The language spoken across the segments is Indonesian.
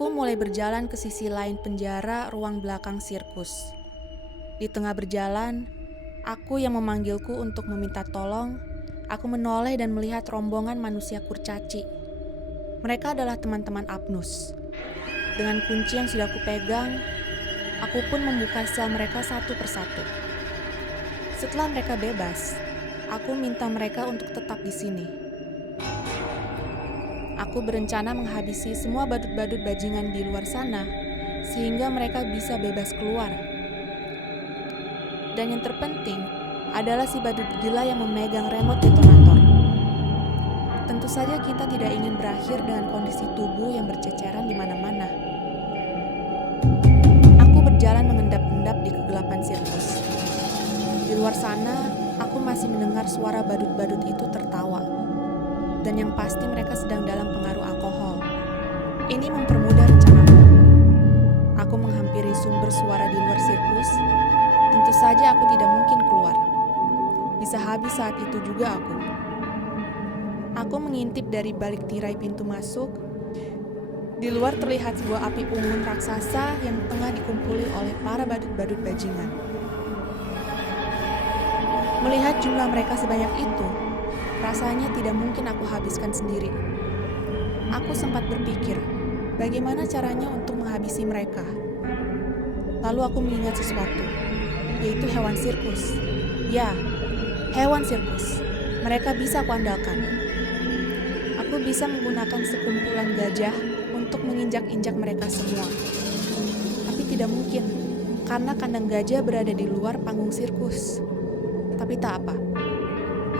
Aku mulai berjalan ke sisi lain penjara ruang belakang sirkus. Di tengah berjalan, aku yang memanggilku untuk meminta tolong, aku menoleh dan melihat rombongan manusia kurcaci. Mereka adalah teman-teman Apnus. Dengan kunci yang sudah kupegang, aku pun membuka sel mereka satu persatu. Setelah mereka bebas, aku minta mereka untuk tetap di sini. Aku berencana menghabisi semua badut-badut bajingan di luar sana, sehingga mereka bisa bebas keluar. Dan yang terpenting adalah si badut gila yang memegang remote detonator. Tentu saja kita tidak ingin berakhir dengan kondisi tubuh yang berceceran di mana-mana. Aku berjalan mengendap-endap di kegelapan sirkus. Di luar sana, aku masih mendengar suara badut-badut itu tertawa. Dan yang pasti mereka sedang dalam pengaruh alkohol. Ini mempermudah rencanaku. Aku menghampiri sumber suara di luar sirkus. Tentu saja aku tidak mungkin keluar. Bisa habis saat itu juga aku. Aku mengintip dari balik tirai pintu masuk. Di luar terlihat sebuah api unggun raksasa yang tengah dikumpuli oleh para badut-badut bajingan. Melihat jumlah mereka sebanyak itu, rasanya tidak mungkin aku habiskan sendiri. Aku sempat berpikir, bagaimana caranya untuk menghabisi mereka. Lalu aku mengingat sesuatu, yaitu hewan sirkus. Ya, hewan sirkus. Mereka bisa kuandalkan. Aku bisa menggunakan sekumpulan gajah untuk menginjak-injak mereka semua. Tapi tidak mungkin, karena kandang gajah berada di luar panggung sirkus. Tapi tak apa.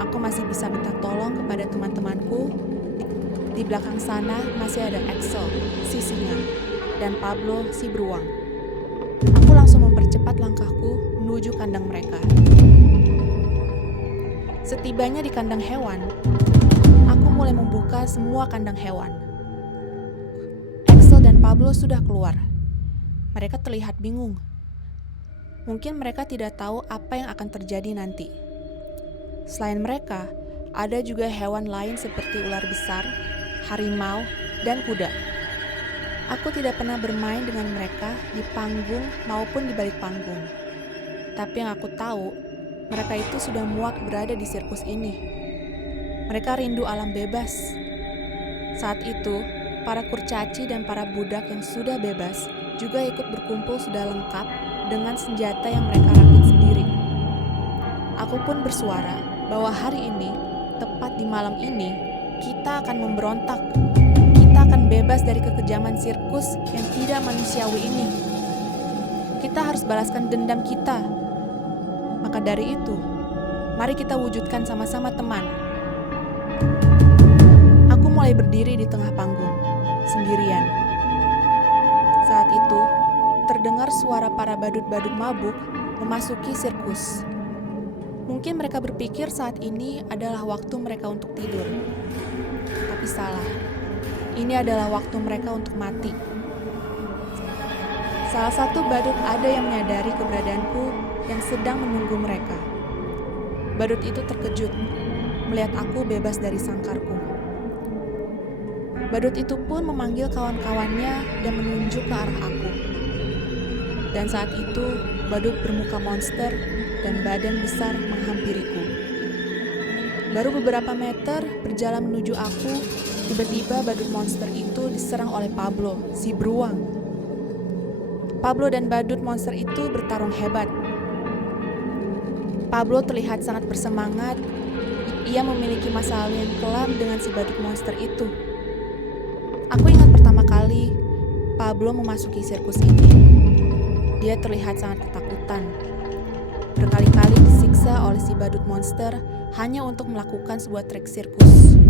Aku masih bisa minta tolong kepada teman-temanku. Di belakang sana masih ada Axel, si singa, dan Pablo, si beruang. Aku langsung mempercepat langkahku menuju kandang mereka. Setibanya di kandang hewan, aku mulai membuka semua kandang hewan. Axel dan Pablo sudah keluar. Mereka terlihat bingung. Mungkin mereka tidak tahu apa yang akan terjadi nanti. Selain mereka, ada juga hewan lain seperti ular besar, harimau, dan kuda. Aku tidak pernah bermain dengan mereka di panggung maupun di balik panggung. Tapi yang aku tahu, mereka itu sudah muak berada di sirkus ini. Mereka rindu alam bebas. Saat itu, para kurcaci dan para budak yang sudah bebas juga ikut berkumpul sudah lengkap dengan senjata yang mereka rakit sendiri. Aku pun bersuara bahwa hari ini, tepat di malam ini, kita akan memberontak. Kita akan bebas dari kekejaman sirkus yang tidak manusiawi ini. Kita harus balaskan dendam kita. Maka dari itu, mari kita wujudkan sama-sama, teman. Aku mulai berdiri di tengah panggung, sendirian. Saat itu, terdengar suara para badut-badut mabuk memasuki sirkus. Mungkin mereka berpikir saat ini adalah waktu mereka untuk tidur. Tapi salah. Ini adalah waktu mereka untuk mati. Salah satu badut ada yang menyadari keberadaanku yang sedang menunggu mereka. Badut itu terkejut melihat aku bebas dari sangkarku. Badut itu pun memanggil kawan-kawannya dan menunjuk ke arah aku. Dan saat itu, badut bermuka monster dan badan besar menghampiriku. Baru beberapa meter berjalan menuju aku, tiba-tiba badut monster itu diserang oleh Pablo, si beruang. Pablo dan badut monster itu bertarung hebat. Pablo terlihat sangat bersemangat. Ia memiliki masa lalu yang kelam dengan si badut monster itu. Aku ingat pertama kali Pablo memasuki sirkus ini. Dia terlihat sangat ketakutan. Berkali-kali disiksa oleh si badut monster hanya untuk melakukan sebuah trik sirkus.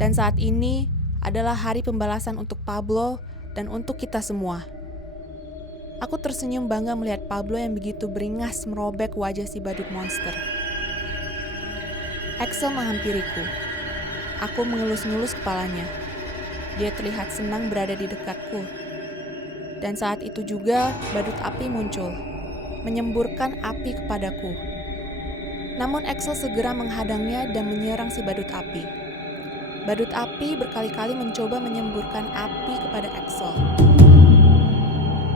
Dan saat ini adalah hari pembalasan untuk Pablo dan untuk kita semua. Aku tersenyum bangga melihat Pablo yang begitu beringas merobek wajah si badut monster. Axel menghampiriku. Aku mengelus-ngelus kepalanya. Dia terlihat senang berada di dekatku. Dan saat itu juga badut api muncul, menyemburkan api kepadaku. Namun Axel segera menghadangnya dan menyerang si badut api. Badut api berkali-kali mencoba menyemburkan api kepada Axel.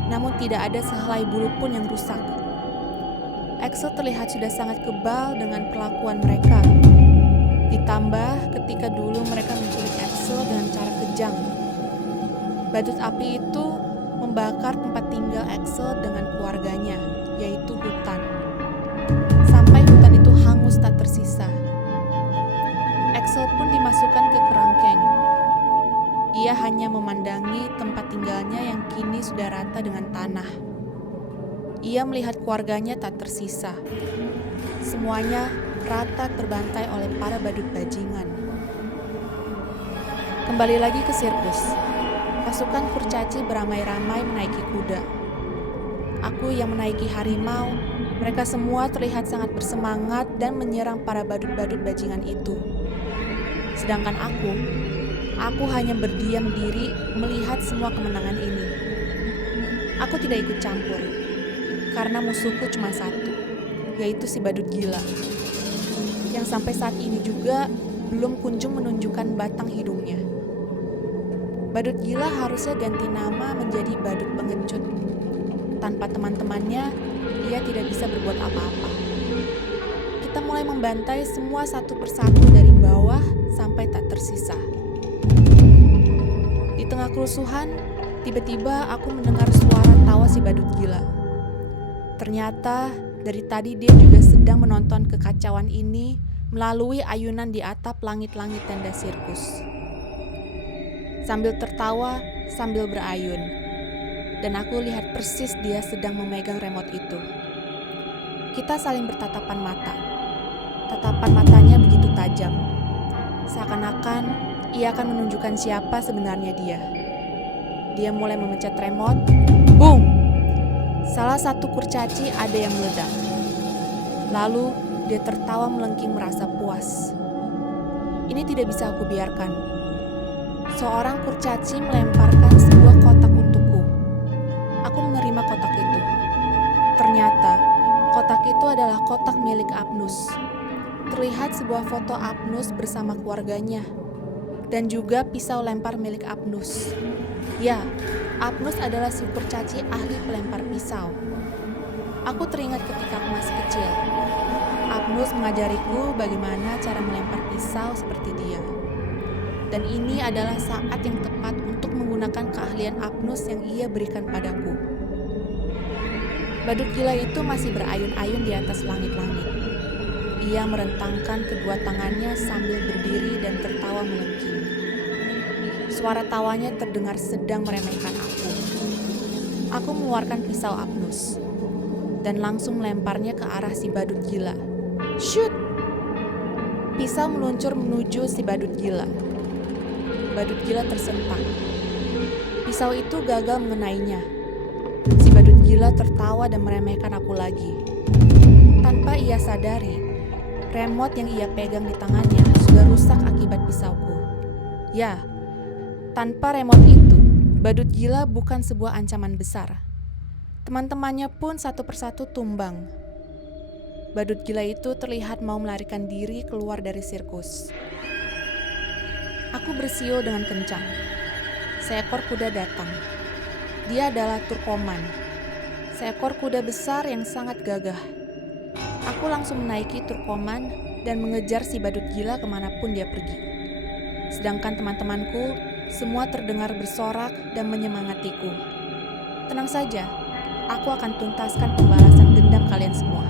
Namun tidak ada sehelai bulu pun yang rusak. Axel terlihat sudah sangat kebal dengan perlakuan mereka. Ditambah ketika dulu mereka menculik Axel dengan cara kejam. Badut api itu membakar tempat tinggal Axel dengan keluarganya, yaitu hutan. Sampai hutan itu hangus tak tersisa. Axel pun dimasukkan ke kerangkeng. Ia hanya memandangi tempat tinggalnya yang kini sudah rata dengan tanah. Ia melihat keluarganya tak tersisa. Semuanya rata terbantai oleh para badut bajingan. Kembali lagi ke sirkus. Pasukan kurcaci beramai-ramai menaiki kuda. Aku yang menaiki harimau, mereka semua terlihat sangat bersemangat dan menyerang para badut-badut bajingan itu. Sedangkan aku hanya berdiam diri melihat semua kemenangan ini. Aku tidak ikut campur, karena musuhku cuma satu, yaitu si badut gila. Yang sampai saat ini juga belum kunjung menunjukkan batang hidungnya. Badut gila harusnya ganti nama menjadi badut pengecut. Tanpa teman-temannya, ia tidak bisa berbuat apa-apa. Kita mulai membantai semua satu persatu dari bawah sampai tak tersisa. Di tengah kerusuhan, tiba-tiba aku mendengar suara tawa si badut gila. Ternyata dari tadi dia juga sedang menonton kekacauan ini melalui ayunan di atap langit-langit tenda sirkus. Sambil tertawa, sambil berayun. Dan aku lihat persis dia sedang memegang remote itu. Kita saling bertatapan mata. Tatapan matanya begitu tajam. Seakan-akan ia akan menunjukkan siapa sebenarnya dia. Dia mulai memencet remote. Boom! Salah satu kurcaci ada yang meledak. Lalu dia tertawa melengking merasa puas. Ini tidak bisa aku biarkan. Seorang kurcaci melemparkan sebuah kotak untukku. Aku menerima kotak itu. Ternyata kotak itu adalah kotak milik Apnus. Terlihat sebuah foto Apnus bersama keluarganya. Dan juga pisau lempar milik Apnus. Ya, Apnus adalah si kurcaci ahli pelempar pisau. Aku teringat ketika aku masih kecil. Apnus mengajariku bagaimana cara melempar pisau seperti dia. Dan ini adalah saat yang tepat untuk menggunakan keahlian Apnus yang ia berikan padaku. Badut gila itu masih berayun-ayun di atas langit-langit. Ia merentangkan kedua tangannya sambil berdiri dan tertawa melengking. Suara tawanya terdengar sedang meremehkan aku. Aku mengeluarkan pisau Apnus dan langsung melemparnya ke arah si badut gila. Shoot! Pisau meluncur menuju si badut gila. Badut gila tersentak. Pisau itu gagal mengenainya. Si badut gila tertawa dan meremehkan aku lagi. Tanpa ia sadari, remote yang ia pegang di tangannya sudah rusak akibat pisauku. Ya, tanpa remote itu, badut gila bukan sebuah ancaman besar. Teman-temannya pun satu persatu tumbang. Badut gila itu terlihat mau melarikan diri keluar dari sirkus. Aku bersiul dengan kencang. Seekor kuda datang. Dia adalah Turkoman. Seekor kuda besar yang sangat gagah. Aku langsung menaiki Turkoman dan mengejar si badut gila kemanapun dia pergi. Sedangkan teman-temanku semua terdengar bersorak dan menyemangatiku. Tenang saja, aku akan tuntaskan pembalasan dendam kalian semua.